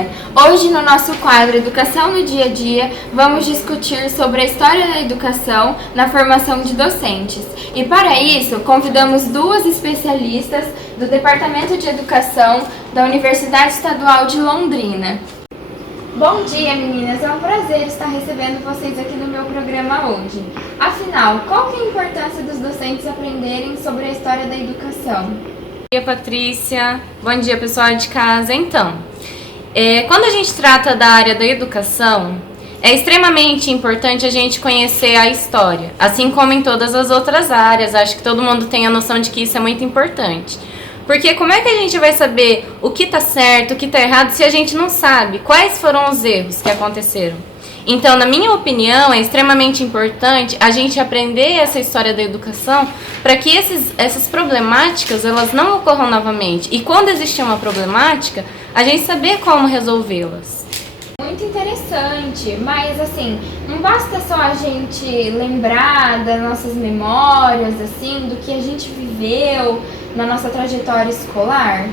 dia! Hoje no nosso quadro Educação no Dia a Dia, vamos discutir sobre a história da educação na formação de docentes. E para isso, convidamos duas especialistas do Departamento de Educação da Universidade Estadual de Londrina. Bom dia, meninas! É um prazer estar recebendo vocês aqui no meu programa hoje. Afinal, qual que é a importância dos docentes aprenderem sobre a história da educação? Bom dia, Patrícia. Bom dia, pessoal de casa. Então, quando a gente trata da área da educação, é extremamente importante a gente conhecer a história, assim como em todas as outras áreas. Acho que todo mundo tem a noção de que isso é muito importante. Porque como é que a gente vai saber o que está certo, o que está errado, se a gente não sabe quais foram os erros que aconteceram? Então, na minha opinião, é extremamente importante a gente aprender essa história da educação para que essas problemáticas elas não ocorram novamente. E quando existe uma problemática, a gente saber como resolvê-las. Muito interessante, mas assim, não basta só a gente lembrar das nossas memórias, assim, do que a gente viveu na nossa trajetória escolar?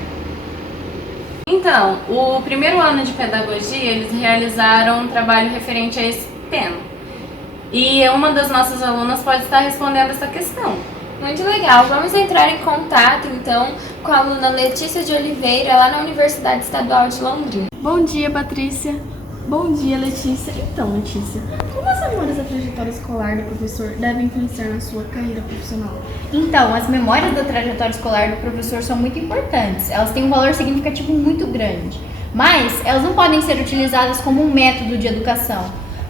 Então, o primeiro ano de pedagogia, eles realizaram um trabalho referente a esse tema. E uma das nossas alunas pode estar respondendo essa questão. Muito legal. Vamos entrar em contato, então, com a aluna Letícia de Oliveira, lá na Universidade Estadual de Londrina. Bom dia, Patrícia. Bom dia, Letícia. Então, Letícia, como as memórias da trajetória escolar do professor devem influenciar na sua carreira profissional? Então, as memórias da trajetória escolar do professor são muito importantes. Elas têm um valor significativo muito grande. Mas elas não podem ser utilizadas como um método de educação.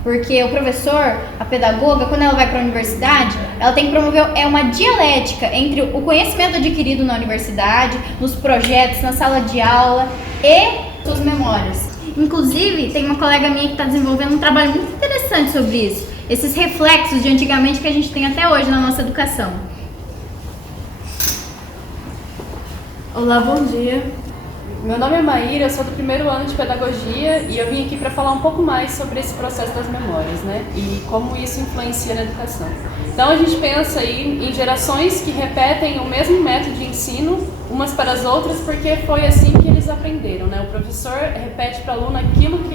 Porque o professor, a pedagoga, quando ela vai para a universidade, ela tem que promover uma dialética entre o conhecimento adquirido na universidade, nos projetos, na sala de aula e suas memórias. Inclusive, tem uma colega minha que está desenvolvendo um trabalho muito interessante sobre isso. Esses reflexos de antigamente que a gente tem até hoje na nossa educação. Olá, bom dia. Meu nome é Maíra, eu sou do primeiro ano de pedagogia e eu vim aqui para falar um pouco mais sobre esse processo das memórias, né? E como isso influencia na educação. Então a gente pensa aí em gerações que repetem o mesmo método de ensino umas para as outras porque foi assim que eles aprenderam, né? O professor repete para o aluno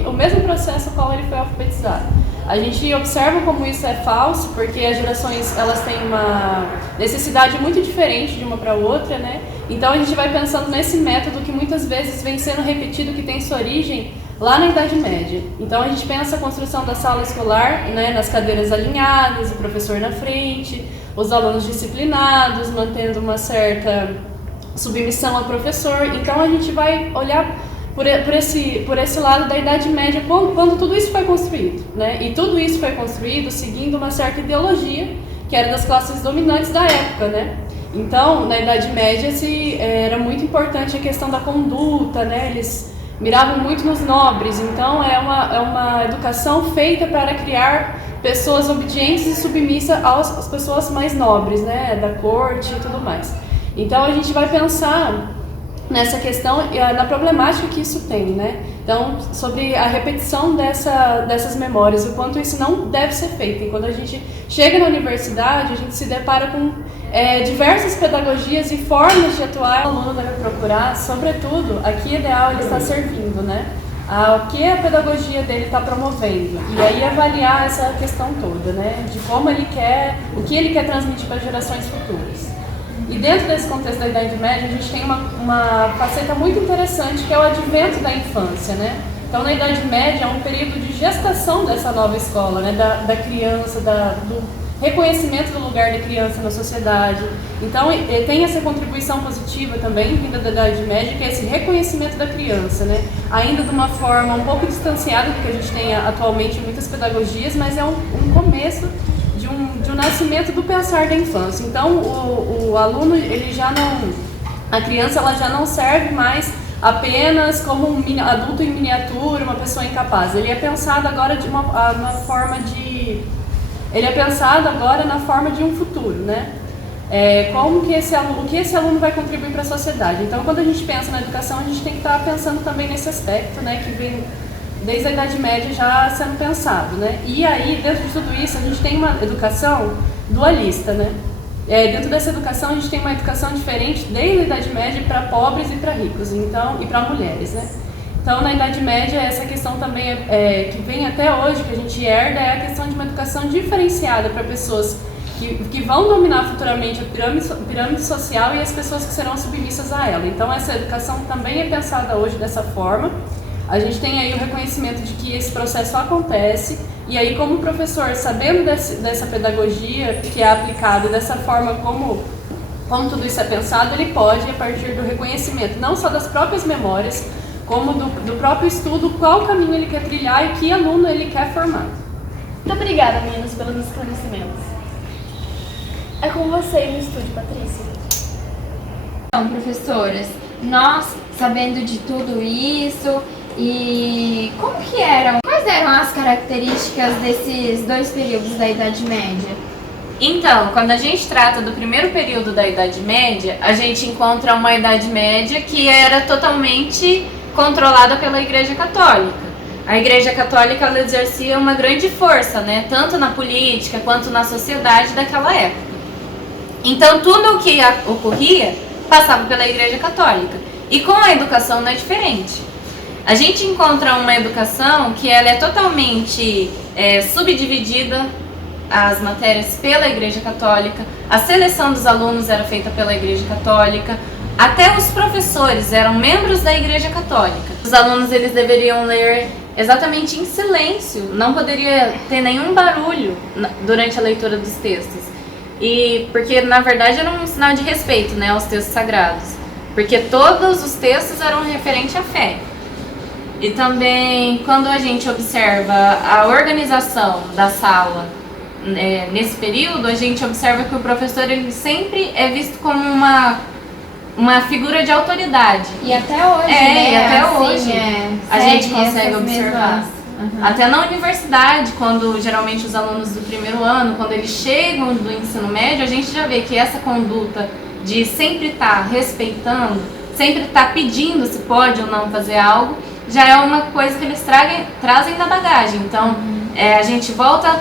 o mesmo processo ao qual ele foi alfabetizado. A gente observa como isso é falso porque as gerações elas têm uma necessidade muito diferente de uma para a outra, né? Então a gente vai pensando nesse método que muitas vezes vem sendo repetido, que tem sua origem lá na Idade Média. Então a gente pensa a construção da sala escolar, né, nas cadeiras alinhadas, o professor na frente, os alunos disciplinados, mantendo uma certa submissão ao professor. Então a gente vai olhar por esse lado da Idade Média, quando tudo isso foi construído, né? E tudo isso foi construído seguindo uma certa ideologia, que era das classes dominantes da época, né? Então, na Idade Média, era muito importante a questão da conduta, né? Eles miravam muito nos nobres, então é uma educação feita para criar pessoas obedientes e submissas às pessoas mais nobres, né? Da corte e tudo mais. Então, a gente vai pensar nessa questão, na problemática que isso tem, né? Então, sobre a repetição dessas memórias, o quanto isso não deve ser feito. E quando a gente chega na universidade, a gente se depara com diversas pedagogias e formas de atuar. O aluno deve procurar, sobretudo, a que ideal ele está servindo, né? O que a pedagogia dele está promovendo. E aí avaliar essa questão toda, né? De como o que ele quer transmitir para gerações futuras. E dentro desse contexto da Idade Média, a gente tem uma faceta muito interessante, que é o advento da infância, né? Então, na Idade Média, é um período de gestação dessa nova escola, né? Da criança, do reconhecimento do lugar da criança na sociedade. Então, tem essa contribuição positiva também, vinda da Idade Média, que é esse reconhecimento da criança, né? Ainda de uma forma um pouco distanciada do que a gente tem atualmente em muitas pedagogias, mas é um começo de um nascimento do pensar da infância. Então, o aluno, a criança ela já não serve mais apenas como um adulto em miniatura, uma pessoa incapaz. Ele é pensado agora ele é pensado agora na forma de um futuro, né? O que esse aluno vai contribuir para a sociedade. Então, quando a gente pensa na educação, a gente tem que estar pensando também nesse aspecto, né, que vem desde a Idade Média já sendo pensado, né? E aí, dentro de tudo isso, a gente tem uma educação dualista, né? Dentro dessa educação, a gente tem uma educação diferente desde a Idade Média para pobres e para ricos, então, e para mulheres, né? Então, na Idade Média, essa questão também que vem até hoje, que a gente herda, é a questão de uma educação diferenciada para pessoas que vão dominar futuramente a pirâmide social e as pessoas que serão submissas a ela. Então, essa educação também é pensada hoje dessa forma. A gente tem aí o reconhecimento de que esse processo acontece, e aí, como professor, sabendo dessa pedagogia que é aplicada, dessa forma como tudo isso é pensado, ele pode, a partir do reconhecimento, não só das próprias memórias, como do próprio estudo, qual caminho ele quer trilhar e que aluno ele quer formar. Muito obrigada, meninas, pelos esclarecimentos. É com você no estúdio, Patrícia. Então, professoras, nós, sabendo de tudo isso, e quais eram as características desses dois períodos da Idade Média? Então, quando a gente trata do primeiro período da Idade Média, a gente encontra uma Idade Média que era totalmente controlada pela Igreja Católica. A Igreja Católica ela exercia uma grande força, né, tanto na política quanto na sociedade daquela época. Então, tudo o que ocorria passava pela Igreja Católica. E com a educação não é diferente. A gente encontra uma educação que ela é totalmente subdividida, as matérias pela Igreja Católica, a seleção dos alunos era feita pela Igreja Católica, até os professores eram membros da Igreja Católica. Os alunos eles deveriam ler exatamente em silêncio, não poderia ter nenhum barulho durante a leitura dos textos. E porque na verdade era um sinal de respeito, né, aos textos sagrados, porque todos os textos eram referentes à fé. E também quando a gente observa a organização da sala nesse período, a gente observa que o professor ele sempre é visto como uma figura de autoridade. E até hoje, e até assim, hoje a gente consegue essas observar. mesmas. Uhum. Até na universidade, quando geralmente os alunos do primeiro ano, quando eles chegam do ensino médio, a gente já vê que essa conduta de sempre estar respeitando, sempre estar pedindo se pode ou não fazer algo, já é uma coisa que eles trazem da bagagem. Então, a gente volta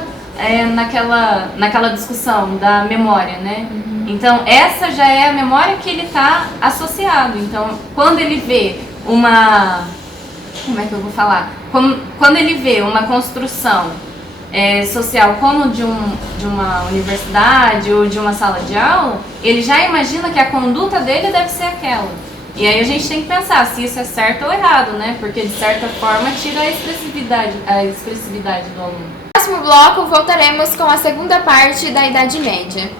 naquela discussão da memória, né? Então, essa já é a memória que ele está associado. Então, quando ele vê como é que eu vou falar? Quando ele vê uma construção social como de uma universidade ou de uma sala de aula, ele já imagina que a conduta dele deve ser aquela. E aí a gente tem que pensar se isso é certo ou errado, né? Porque de certa forma tira a expressividade do aluno. No próximo bloco voltaremos com a segunda parte da Idade Média.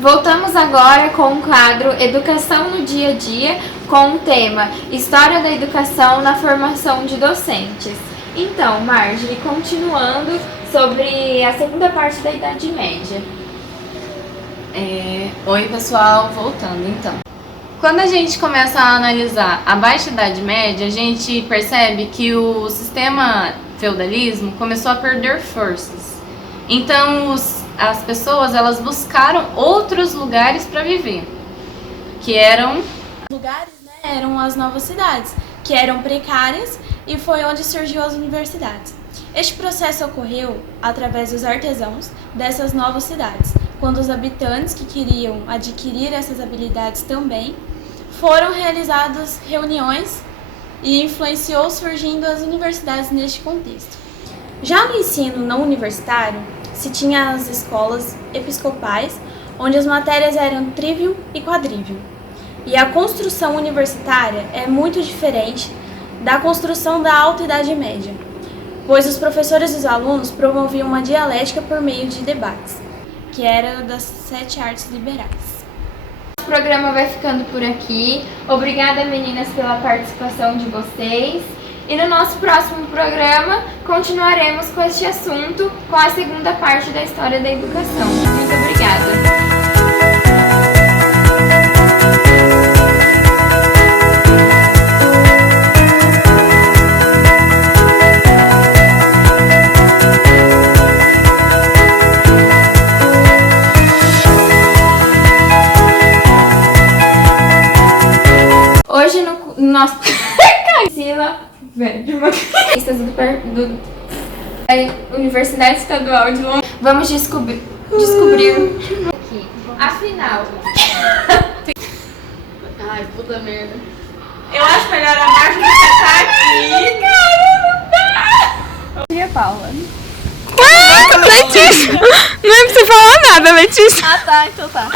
Voltamos agora com o quadro Educação no Dia a Dia, com o tema História da Educação na Formação de Docentes. Então, Marjorie, continuando sobre a segunda parte da Idade Média. Oi, pessoal, voltando então. Quando a gente começa a analisar a Baixa Idade Média, a gente percebe que o sistema feudalismo começou a perder forças. Então, as pessoas elas buscaram outros lugares para viver, que eram Lugares, né, eram as novas cidades, que eram precárias, e foi onde surgiu as universidades. Este processo ocorreu através dos artesãos dessas novas cidades, quando os habitantes que queriam adquirir essas habilidades também, foram realizadas reuniões e influenciou surgindo as universidades neste contexto. Já no ensino não universitário, se tinha as escolas episcopais, onde as matérias eram trivium e quadrivium. E a construção universitária é muito diferente da construção da Alta Idade Média, pois os professores e os alunos promoviam uma dialética por meio de debates, que era das 7 artes liberais. O programa vai ficando por aqui. Obrigada, meninas, pela participação de vocês. E no nosso próximo programa continuaremos com este assunto, com a segunda parte da história da educação. Muito obrigada! Hoje no nosso Sila, velho, de uma do Universidade Estadual de Londrina. Vamos descobrir. Afinal. Ai, puta merda. Eu acho melhor a Marcia ficar aqui. Paula. Letícia! Não é pra você falar nada, Letícia. Ah, tá, então tá.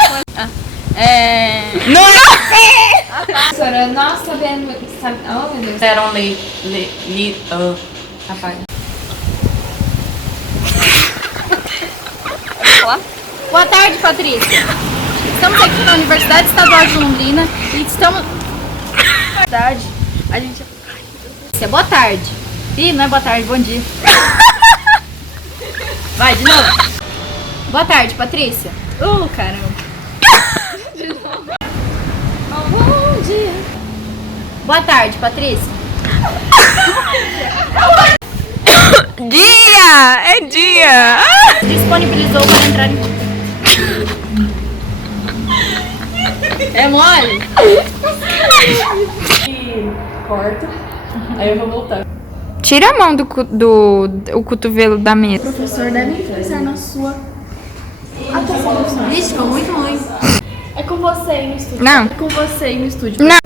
Não é! Professora, nós sabemos. Oh, meu Deus. Eram rapaz. Boa tarde, Patrícia. Estamos aqui na Universidade Estadual de Londrina e estamos... Boa tarde. A gente... Boa tarde. Ih, não é boa tarde, bom dia. Vai, de novo. Boa tarde, Patrícia. Caramba. De novo. Bom dia. Boa tarde, Patrícia. Dia! É dia! Disponibilizou para entrar em... É mole? E corta, aí eu vou voltar. Tira a mão do cotovelo da mesa. O professor deve influenciar na sua atuação profissional. Ixi, ficou muito ruim. É com você aí no estúdio. Não. É com você aí no estúdio. Não.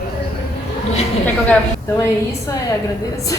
Quer que eu grave? Então é isso, agradeço.